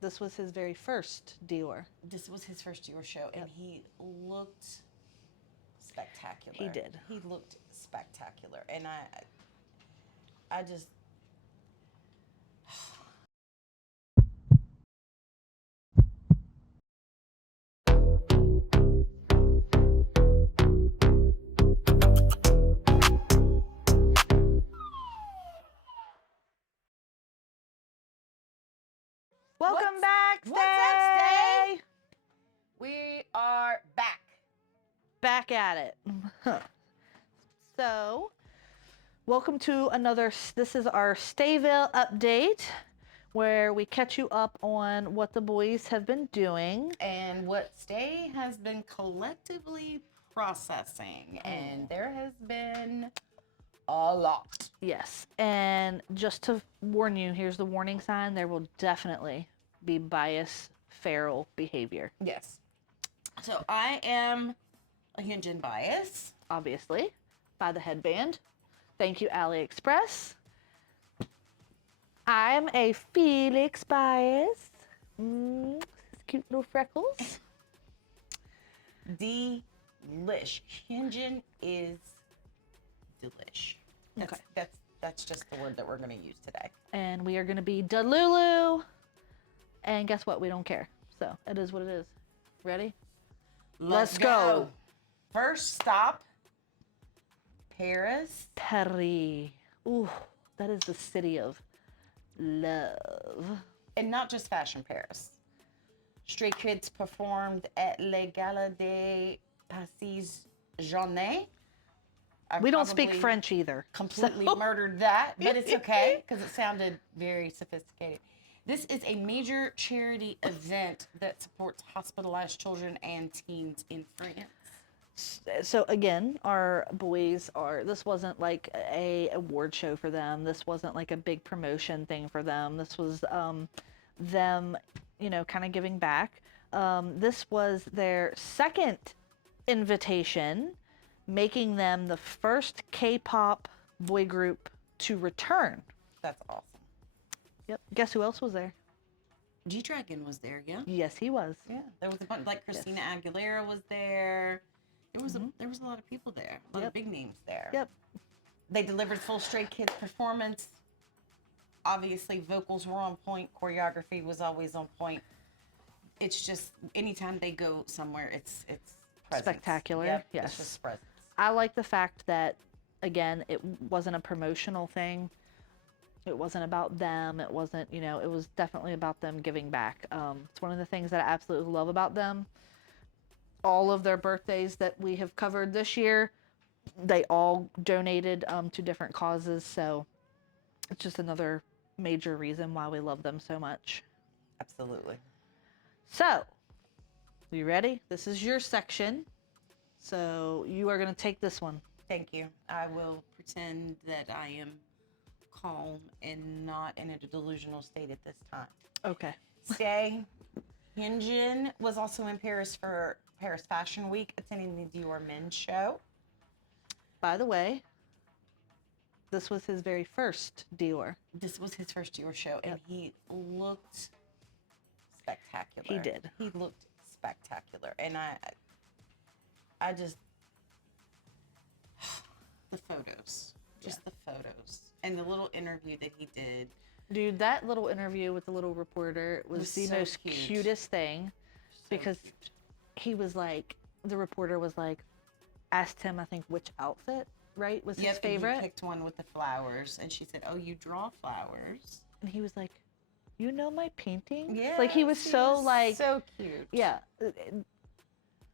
This was his very first Dior. This was his first Dior show, and he looked spectacular. He did. He looked spectacular, and I just. Welcome back, Stay. What's up, Stay? We are back. Back at it. So, welcome to another. This is our Stayville update, where we catch you up on what the boys have been doing And what Stay has been collectively processing, and there has been a lot. Yes, and just to warn you, here's the warning sign: there will definitely be bias, feral behavior. Yes. So I am a Hyunjin bias. Obviously, by the headband. Thank you, AliExpress. I'm a Felix bias. Cute little freckles. Delish. Hyunjin is delish. That's just the word that we're going to use today. And we are going to be Delulu. And guess what? We don't care. So it is what it is. Ready? Let's go. First stop, Paris. Paris. Ooh, that is the city of love. And not just fashion Paris. Stray Kids performed at Les Gala des Passis Journées. We don't speak French either. Completely murdered that, but it's okay because it sounded very sophisticated. This is a major charity event that supports hospitalized children and teens in France. So again, our boys this wasn't like a award show for them. This wasn't like a big promotion thing for them. This was them, kind of giving back. This was their second invitation, making them the first K-pop boy group to return. That's awesome. Yep. Guess who else was there? G-Dragon was there, yeah? Yes, he was. Yeah. There was a bunch, like Christina Aguilera was there. There was a lot of people there. A lot of big names there. Yep. They delivered full Stray Kids performance. Obviously, vocals were on point. Choreography was always on point. It's just anytime they go somewhere, it's presence. Spectacular. Yep, Yes. It's just presence. I like the fact that, again, it wasn't a promotional thing. It wasn't about them. It wasn't, it was definitely about them giving back. It's one of the things that I absolutely love about them. All of their birthdays that we have covered this year, they all donated to different causes. So it's just another major reason why we love them so much. Absolutely. So, you ready? This is your section. So you are going to take this one. Thank you. I will pretend that I am calm and not in a delusional state at this time. Okay. Stay. Hyunjin was also in Paris for Paris Fashion Week, attending the Dior Men's show. By the way, this was his very first Dior. This was his first Dior show, and he looked spectacular. He did. He looked spectacular, and I just the photos, the photos, and the little interview that he did. Dude, that little interview with the little reporter was the so most cutest thing, because he was like, the reporter was like, asked him, I think, which outfit, right, was his favorite. And he picked one with the flowers, and she said, "Oh, you draw flowers." And he was like, "You know my painting?" Yeah, like he was so cute. Yeah,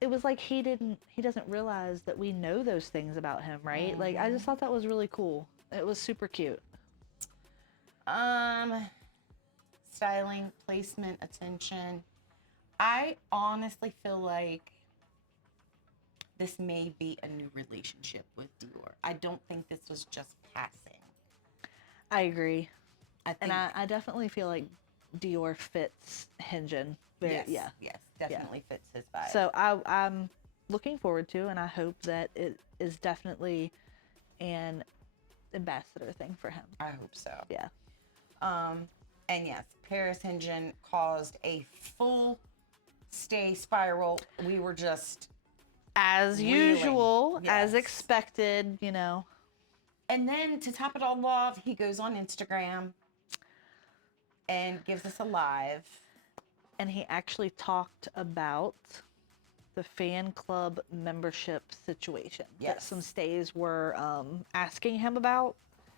it was like he doesn't realize that we know those things about him, right? Mm-hmm. Like I just thought that was really cool. It was super cute. Styling, placement, attention. I honestly feel like this may be a new relationship with Dior. I don't think this was just passing. I agree. And I definitely feel like Dior fits Hyunjin. Yes, definitely fits his vibe. So I'm looking forward to, and I hope that it is definitely an ambassador thing for him. I hope so. Yeah. And yes, Paris Hilton caused a full stay spiral. We were just As reeling. usual, as Yes. expected, you know. And then to top it all off, he goes on Instagram and gives us a live. And he actually talked about the fan club membership situation that Yes. some stays were asking him about.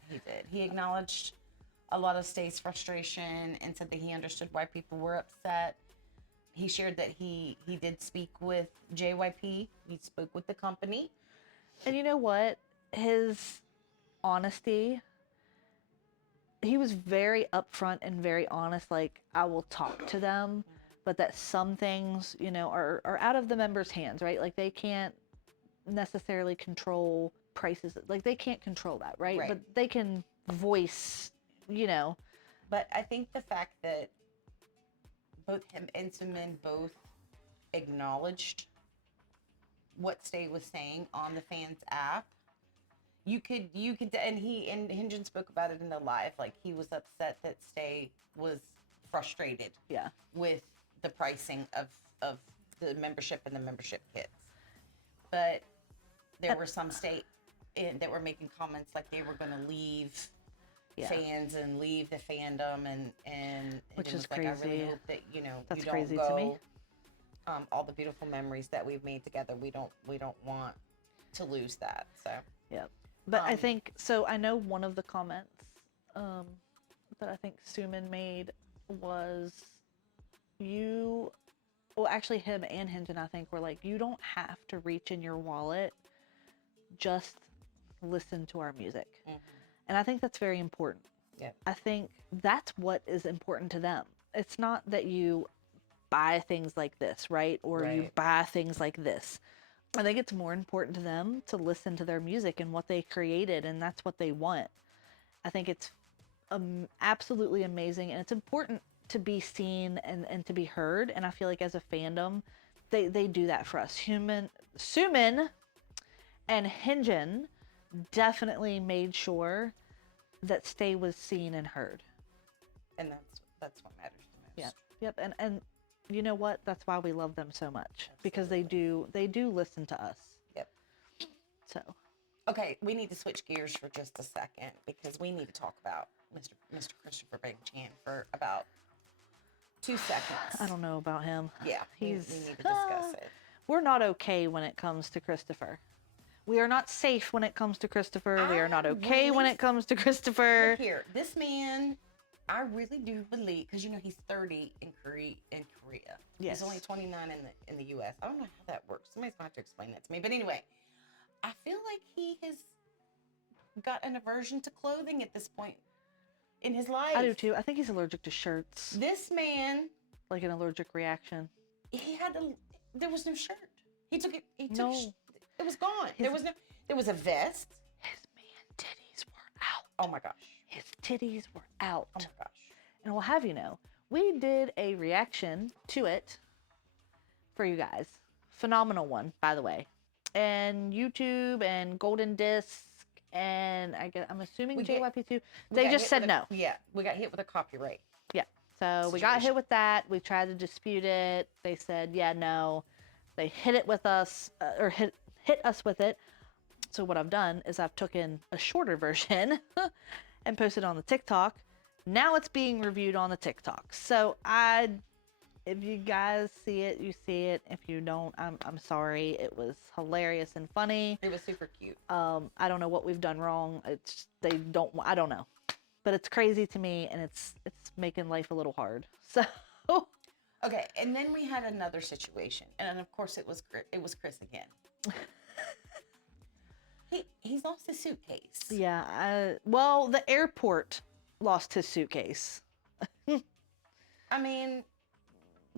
He did. He acknowledged a lot of stays' frustration and said that he understood why people were upset. He shared that he did speak with JYP. He spoke with the company. And you know what? His honesty, he was very upfront and very honest, like, I will talk to them, but that some things, you know, are out of the members' hands, right? Like, they can't necessarily control prices. Like, they can't control that, right? Right. But they can voice, you know. But I think the fact that both him and Sumin both acknowledged what Stay was saying on the fans app, you could, and Hinjin spoke about it in the live. Like, he was upset that Stay was frustrated Yeah. with the pricing of the membership and the membership kits. But there were some Stay that were making comments like they were going to leave fans and leave the fandom, and which it is was crazy. like, I really hope that, you know, That's you don't crazy go. to me. All the beautiful memories that we've made together, we don't want to lose that. So Yeah. But I think, so I know one of the comments that I think Suman made was, well, actually him and Hinton, I think, were like, you don't have to reach in your wallet, just listen to our music. And I think that's very important. Yeah. I think that's what is important to them. It's not that you buy things like this, right? Or you buy things like this. I think it's more important to them to listen to their music and what they created, and that's what they want. I think it's absolutely amazing, and it's important to be seen and to be heard. And I feel like as a fandom, they do that for us. Sumin and Hinjin definitely made sure that Stay was seen and heard. And that's what matters the most. Yep. And you know what? That's why we love them so much. Absolutely. Because they do listen to us. Yep. So. Okay, we need to switch gears for just a second because we need to talk about Mr. Christopher Bang-chan for about 2 seconds. I don't know about him. Yeah, we need to discuss it. We're not okay when it comes to Christopher. We are not safe when it comes to Christopher. We are not okay when it comes to Christopher. Look here, this man, I really do believe, because you know he's 30 in Korea. Yes. He's only 29 in the U.S. I don't know how that works. Somebody's gonna have to explain that to me. But anyway, I feel like he has got an aversion to clothing at this point in his life. I do too. I think he's allergic to shirts. This man, like an allergic reaction. There was no shirt. He took it. No. It was gone. There was a vest. His man titties were out. Oh my gosh. His titties were out. Oh my gosh. And we'll have you know, we did a reaction to it for you guys. Phenomenal one, by the way. And YouTube and Golden Disc and I'm assuming JYP too. They just said no. Yeah, we got hit with a copyright. Yeah. So we got hit with that. We tried to dispute it. They said, yeah, no. They hit it with us, or hit us with it. So what I've done is I've taken a shorter version and posted on the TikTok. Now it's being reviewed on the TikTok. So if you guys see it, you see it. If you don't, I'm sorry. It was hilarious and funny. It was super cute. I don't know what we've done wrong. I don't know. But it's crazy to me, and it's making life a little hard. So okay, and then we had another situation, and of course it was Chris again. He's lost his suitcase. Yeah. Well, the airport lost his suitcase. I mean,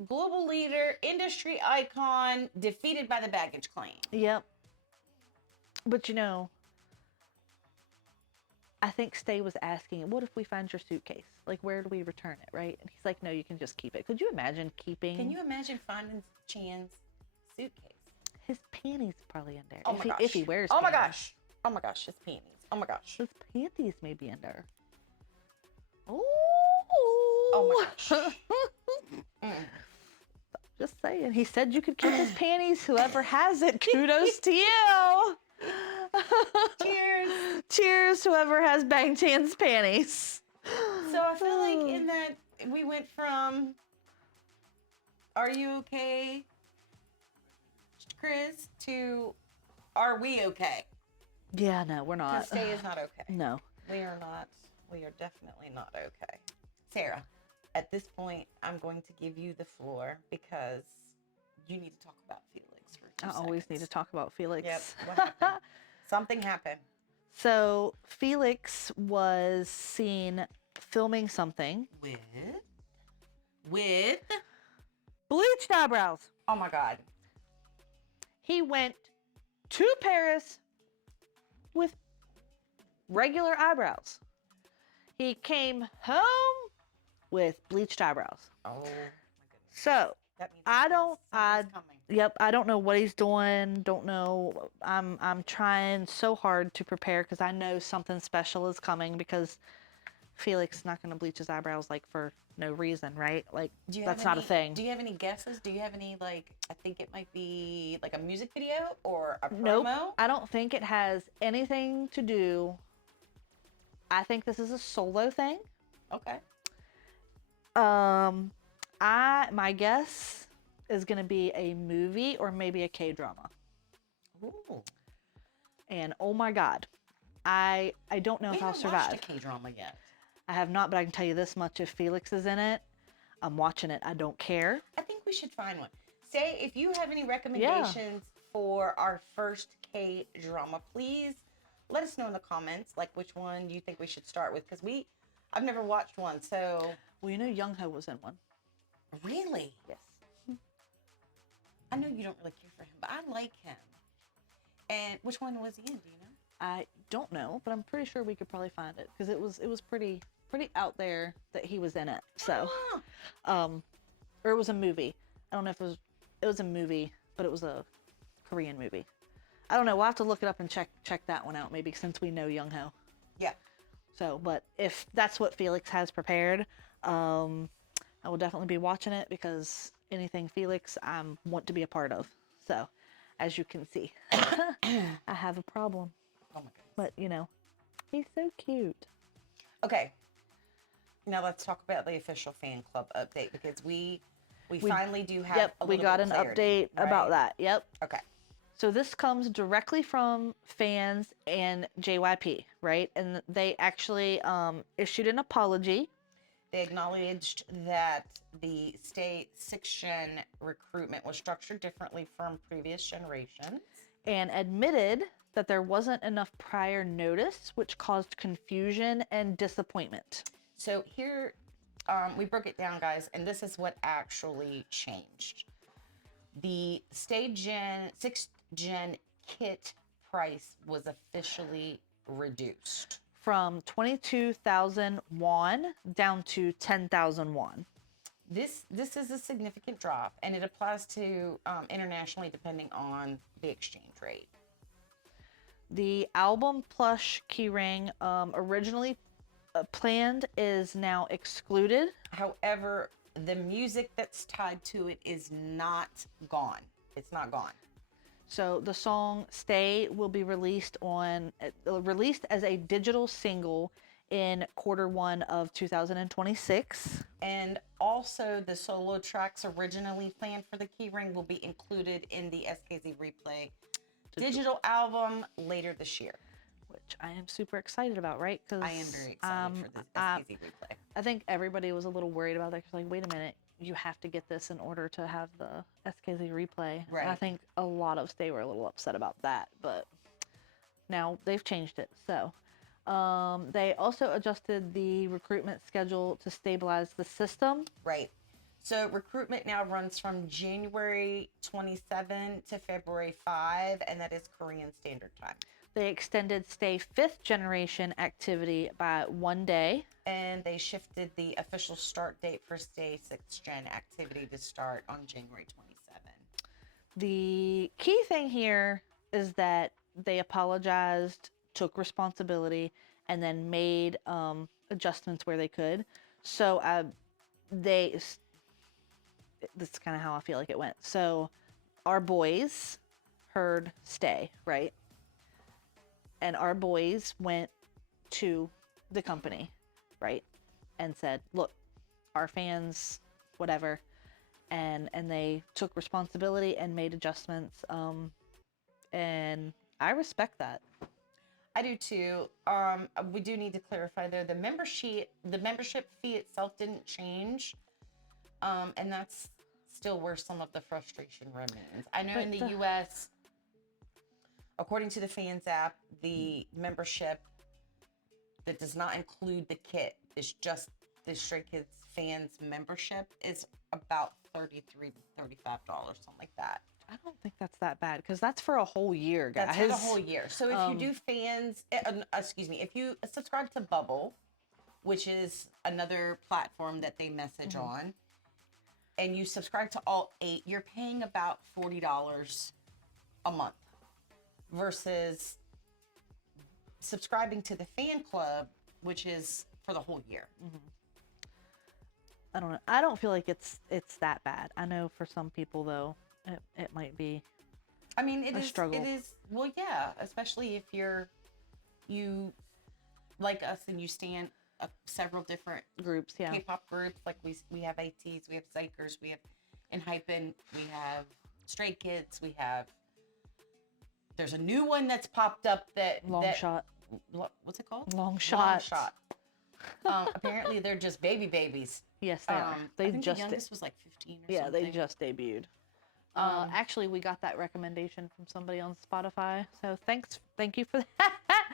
global leader, industry icon, defeated by the baggage claim. Yep. But you know, I think Stay was asking, what if we find your suitcase? Like, where do we return it, right? And he's like, no, you can just keep it. Could you imagine keeping... Can you imagine finding Chan's suitcase? His panties probably in there. Oh my gosh. If he wears Oh panties. my gosh. Oh my gosh, his panties. Oh my gosh. His panties may be in there. Oh my gosh. Mm. Just saying. He said you could keep his panties. Whoever has it, kudos to you. Cheers. Cheers, whoever has Bang Chan's panties. So I feel like in that we went from "Are you okay, Chris?" to "Are we okay?" Yeah, no, we're not. Because Stay is not okay. No. We are not. We are definitely not okay. Sarah, at this point, I'm going to give you the floor because you need to talk about Felix for 2 I seconds. always need to talk about Felix. Yep. What happened? Something happened. So Felix was seen filming something. With. Bleached eyebrows. Oh my God. He went to Paris with regular eyebrows. He came home with bleached eyebrows. Oh my goodness. So That means I something's coming. Yep, I don't know what he's doing. Don't know. I'm trying so hard to prepare because I know something special is coming because Felix is not going to bleach his eyebrows like for no reason, right? Like that's not a thing. Do you have any guesses? Do you have any I think it might be like a music video or a promo? Nope. I don't think it has anything to do. I think this is a solo thing. Okay. My guess is going to be a movie or maybe a K-drama. Ooh. And oh my God, I don't know if I'll survive. I haven't watched a K-drama yet. I have not, but I can tell you this much: if Felix is in it, I'm watching it. I don't care. I think we should find one. Say if you have any recommendations for our first K-drama, please let us know in the comments, like which one you think we should start with, because I've never watched one, so. Well, you know Young Ho was in one. Really? Yes. I know you don't really care for him, but I like him. And which one was he in? Do you know? I don't know, but I'm pretty sure we could probably find it because it was pretty out there that he was in it. So, or it was a movie. I don't know if it was a movie, but it was a Korean movie. I don't know. We'll have to look it up and check that one out maybe since we know Young Ho. Yeah. So, but if that's what Felix has prepared, I will definitely be watching it because anything Felix I want to be a part of. So, as you can see, I have a problem. Oh my goodness. But, he's so cute. Okay. Now let's talk about the official fan club update because we finally do have Yep, a we little got bit an of clarity, update about right? that. Yep. Okay. So this comes directly from fans and JYP, right? And they actually issued an apology. They acknowledged that the Stay 6th Gen recruitment was structured differently from previous generations. And admitted that there wasn't enough prior notice, which caused confusion and disappointment. So here, we broke it down, guys, and this is what actually changed. The Stay 6th Gen kit price was officially reduced. From 22,000 won down to 10,000 won. This is a significant drop, and it applies to internationally depending on the exchange rate. The album plush keyring originally planned is now excluded. However, the music that's tied to it is not gone. It's not gone. So the song "Stay" will be released as a digital single in Q1 of 2026. And also the solo tracks originally planned for the keyring will be included in the SKZ Replay digital album later this year. Which I am super excited about, right? Because I am very excited for this SKZ Replay. I think everybody was a little worried about that because, wait a minute, you have to get this in order to have the SKZ Replay. Right. And I think a lot of Stay were a little upset about that, but now they've changed it. So they also adjusted the recruitment schedule to stabilize the system. Right. So recruitment now runs from January 27 to February 5, and that is Korean Standard Time. They extended Stay 5th generation activity by 1 day. And they shifted the official start date for Stay 6th Gen activity to start on January 27. The key thing here is that they apologized, took responsibility, and then made adjustments where they could. So this is kind of how I feel like it went. So our boys heard Stay, right? And our boys went to the company, right? And said, look, our fans, whatever. And they took responsibility and made adjustments. And I respect that. I do too. We do need to clarify there. The membership fee itself didn't change. And that's still where some of the frustration remains. I know in the US, according to the Fans app, the membership that does not include the kit is just the Stray Kids Fans membership is about $33 to $35, something like that. I don't think that's that bad because that's for a whole year, guys. That's for the whole year. So if you do fans, if you subscribe to Bubble, which is another platform that they message on, and you subscribe to all 8, you're paying about $40 a month versus subscribing to the fan club, which is for the whole year. I don't know. I don't feel like it's that bad. I know for some people though, it might be. I mean, it is struggle. It is. Well, yeah, especially if you like us and you stand several different Groups, yeah. K-pop groups. Like we have ATs, we have Psychers, we have Enhypen, we have Stray Kids, we have. There's a new one that's popped up Long Shot. What's it called? Long Shot. Long Shot. Apparently, they're just babies. Yes, they are. I think the youngest was like 15 or yeah, something. they just debuted. Actually, we got that recommendation from somebody on Spotify. So thank you for that.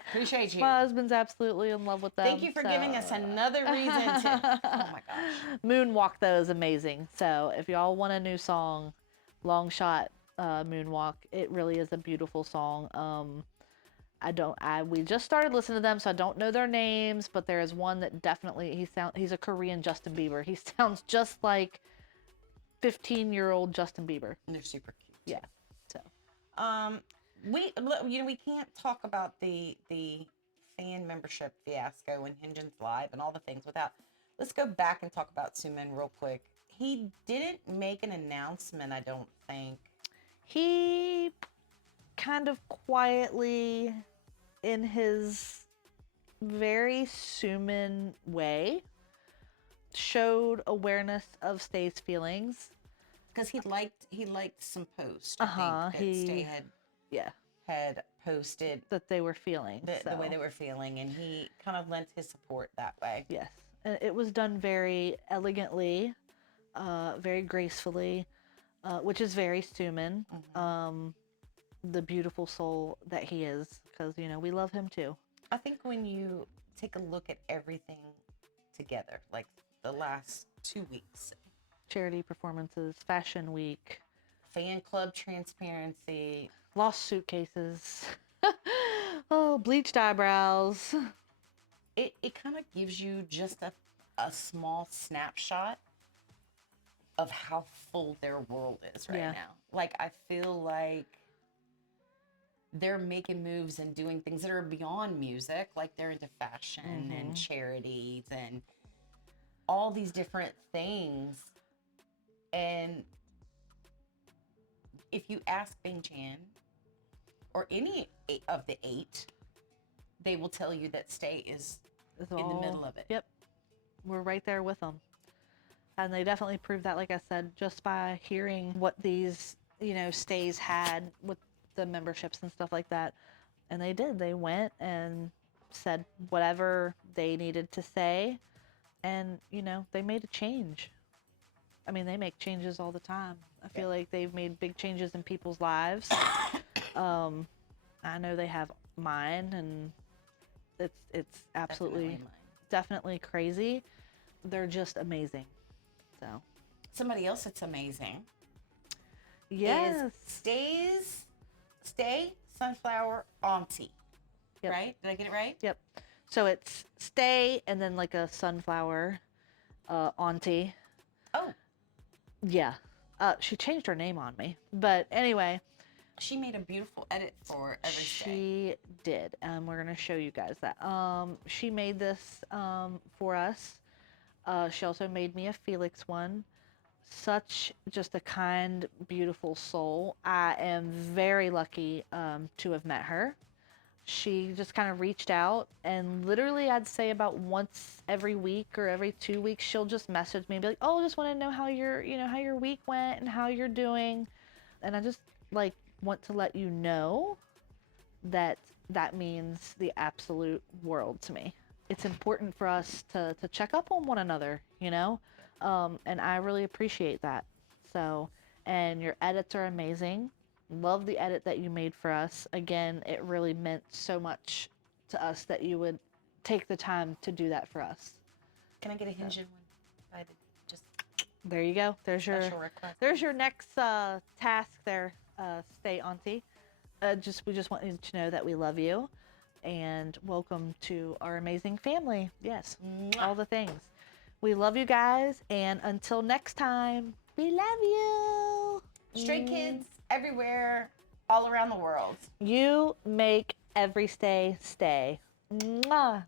Appreciate you. My husband's absolutely in love with them. Thank you for giving us another reason to. Oh my gosh. Moonwalk though is amazing. So if y'all want a new song, Long Shot, Moonwalk, it really is a beautiful song. We just started listening to them, so I don't know their names, but there is one that definitely he's a Korean Justin Bieber. He sounds just like 15-year-old Justin Bieber. And they're super cute. Yeah. So we can't talk about the fan membership fiasco and Hyunjin's live and all the things without. Let's go back and talk about Sumin real quick. He didn't make an announcement, I don't think. He kind of quietly, in his very Sumin way, showed awareness of Stay's feelings. Because he liked some posts. I think that Stay had posted that they were feeling the way they were feeling, and he kind of lent his support that way. Yes, and it was done very elegantly, very gracefully, which is very Sumin. The beautiful soul that he is, because we love him too. I think when you take a look at everything together, like the last 2 weeks, charity performances, fashion week, fan club transparency, lost suitcases, bleached eyebrows, it kind of gives you just a small snapshot of how full their world is right now. Like, I feel like they're making moves and doing things that are beyond music. Like, they're into fashion and charities and all these different things. And if you ask Bing Chan or any of the 8, they will tell you that Stay is in the middle of it. Yep. We're right there with them. And they definitely proved that, like I said, just by hearing what these, Stays had with the memberships and stuff like that. And they did. They went and said whatever they needed to say. And, they made a change. I mean, they make changes all the time. I feel like they've made big changes in people's lives. I know they have mine, and it's absolutely, definitely crazy. They're just amazing. So somebody else that's amazing. Yes. Is Stay Sunflower Auntie. Yep. Right? Did I get it right? Yep. So it's Stay and then like a sunflower auntie. Oh. Yeah. She changed her name on me. But anyway. She made a beautiful edit for EveryStay. She did. We're going to show you guys that. She made this for us. She also made me a Felix one. Such just a kind, beautiful soul. I am very lucky to have met her. She just kind of reached out, and literally I'd say about once every week or every 2 weeks she'll just message me and be like, oh, just want to know how how your week went and how you're doing. And I just like want to let you know that that means the absolute world to me. It's important for us to check up on one another, and I really appreciate that. So, and your edits are amazing. Love the edit that you made for us. Again, it really meant so much to us that you would take the time to do that for us. Can I get a Hinge one? I did just There you go. There's special request. there's your next task there, Stay Auntie. We just want you to know that we love you and welcome to our amazing family. Yes, Mwah. all the things. We love you guys, and until next time, we love you. Stray kids everywhere, all around the world. You make EveryStay stay. Mwah.